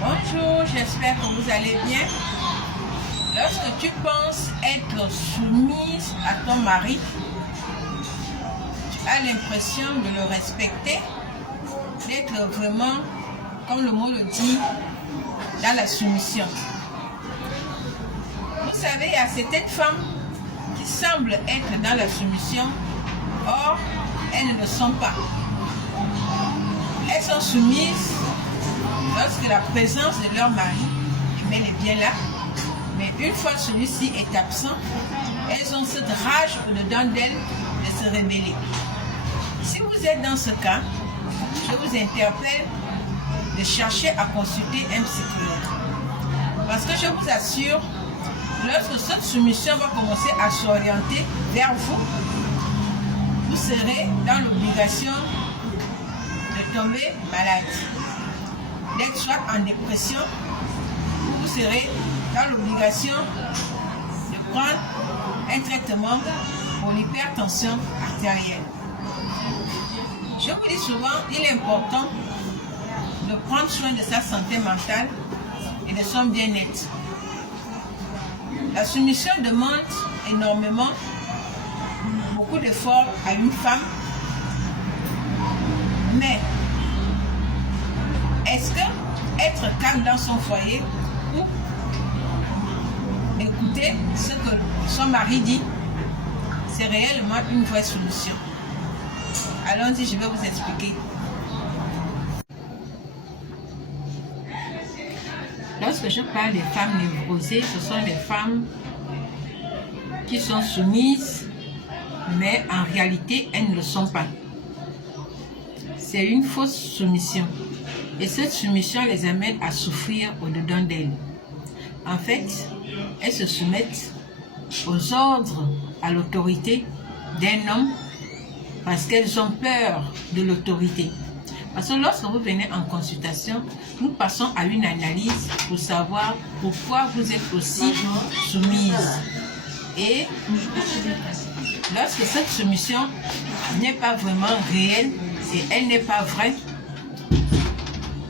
Bonjour, j'espère que vous allez bien. Lorsque tu penses être soumise à ton mari, tu as l'impression de le respecter, d'être vraiment, comme le mot le dit, dans la soumission. Vous savez, il y a certaines femmes qui semblent être dans la soumission, or elles ne le sont pas. Elles sont soumises lorsque la présence de leur mari est bel et bien là, mais une fois celui-ci est absent, elles ont cette rage au-dedans d'elles de se révéler. Si vous êtes dans ce cas, je vous interpelle de chercher à consulter un psychologue. Parce que je vous assure, lorsque cette soumission va commencer à s'orienter vers vous, vous serez dans l'obligation de tomber malade, d'être soit en dépression, ou vous serez dans l'obligation de prendre un traitement pour l'hypertension artérielle. Je vous dis souvent, il est important de prendre soin de sa santé mentale et de son bien-être. La soumission demande énormément, beaucoup d'efforts à une femme, mais est-ce que être calme dans son foyer ou écouter ce que son mari dit, c'est réellement une vraie solution? Allons-y, je vais vous expliquer. Lorsque je parle des femmes névrosées, ce sont des femmes qui sont soumises, mais en réalité, elles ne le sont pas. C'est une fausse soumission. Et cette soumission les amène à souffrir au-dedans d'elles. En fait, elles se soumettent aux ordres, à l'autorité d'un homme parce qu'elles ont peur de l'autorité. Parce que lorsque vous venez en consultation, nous passons à une analyse pour savoir pourquoi vous êtes aussi soumise. Et lorsque cette soumission n'est pas vraiment réelle et elle n'est pas vraie,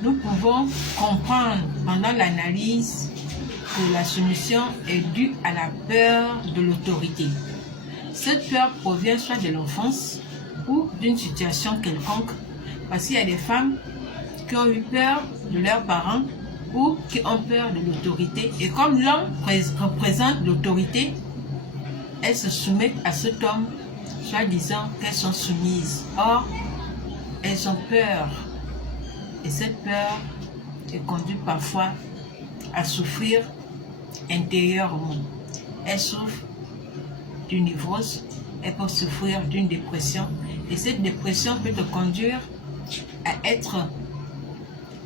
nous pouvons comprendre pendant l'analyse que la soumission est due à la peur de l'autorité. Cette peur provient soit de l'enfance ou d'une situation quelconque, parce qu'il y a des femmes qui ont eu peur de leurs parents ou qui ont peur de l'autorité. Et comme l'homme représente l'autorité, elles se soumettent à cet homme, soit disant qu'elles sont soumises. Or, elles ont peur. Et cette peur les conduit parfois à souffrir intérieurement. Elles souffrent d'une névrose, elles peuvent souffrir d'une dépression. Et cette dépression peut te conduire à être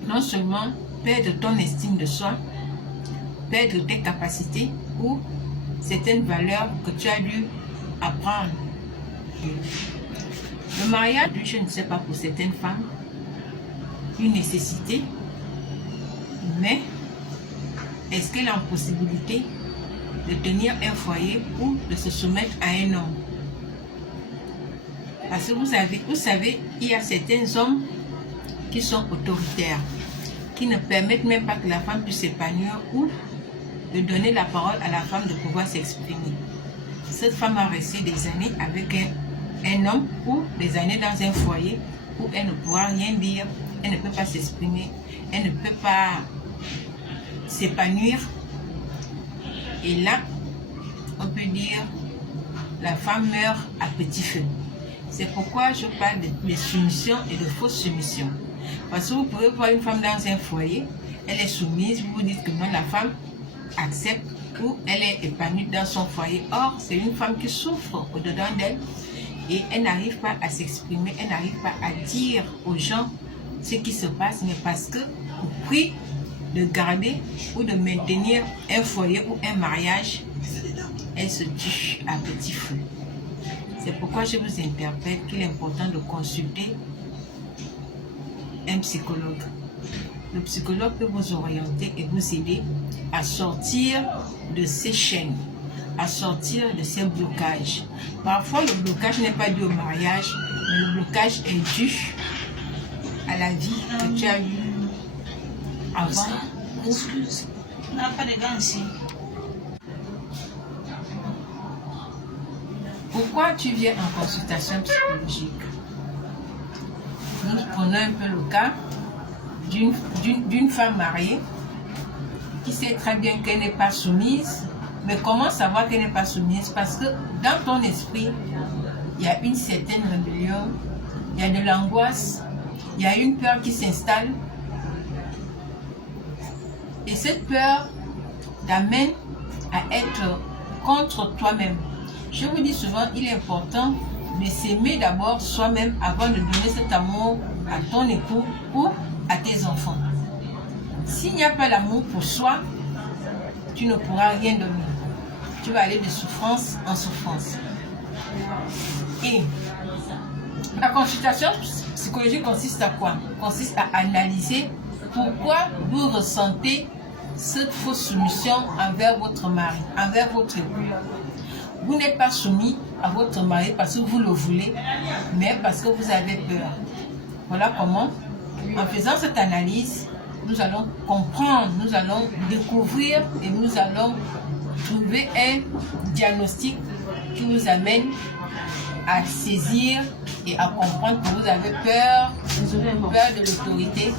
non seulement perdre ton estime de soi, perdre tes capacités ou certaines valeurs que tu as dû apprendre. Le mariage, je ne sais pas pour certaines femmes, une nécessité, mais est-ce qu'elle a la possibilité de tenir un foyer ou de se soumettre à un homme? Parce que vous savez, il y a certains hommes qui sont autoritaires, qui ne permettent même pas que la femme puisse s'épanouir ou de donner la parole à la femme de pouvoir s'exprimer. Cette femme a resté des années avec un homme ou des années dans un foyer où elle ne pourra rien dire, elle ne peut pas s'exprimer, elle ne peut pas s'épanouir. Et là, on peut dire, la femme meurt à petit feu. C'est pourquoi je parle de soumission et de fausse soumission. Parce que vous pouvez voir une femme dans un foyer, elle est soumise, vous vous dites que non, la femme accepte ou elle est épanouie dans son foyer. Or, c'est une femme qui souffre au-dedans d'elle et elle n'arrive pas à s'exprimer, elle n'arrive pas à dire aux gens ce qui se passe, mais parce que au prix de garder ou de maintenir un foyer ou un mariage, elle se tue à petit feu. C'est pourquoi je vous interpelle qu'il est important de consulter un psychologue. Le psychologue peut vous orienter et vous aider à sortir de ces chaînes, à sortir de ces blocages. Parfois, le blocage n'est pas dû au mariage, mais le blocage est dû à la vie que tu as eue avant Excuse. On n'a pas de gants ici. Pourquoi tu viens en consultation psychologique? Nous prenons un peu le cas d'une femme mariée qui sait très bien qu'elle n'est pas soumise. Mais comment savoir qu'elle n'est pas soumise? Parce que dans ton esprit, il y a une certaine rébellion, il y a de l'angoisse, il y a une peur qui s'installe. Et cette peur t'amène à être contre toi-même. Je vous dis souvent, il est important de s'aimer d'abord soi-même avant de donner cet amour à ton époux ou à tes enfants. S'il n'y a pas l'amour pour soi, tu ne pourras rien donner. Tu vas aller de souffrance en souffrance. Et la consultation psychologique consiste à quoi? Consiste à analyser pourquoi vous ressentez cette fausse soumission envers votre mari, envers votre époux. Vous n'êtes pas soumis à votre mari parce que vous le voulez, mais parce que vous avez peur. Voilà comment, en faisant cette analyse, nous allons comprendre, nous allons découvrir et nous allons trouver un diagnostic qui vous amène à saisir et à comprendre que vous avez peur de l'autorité.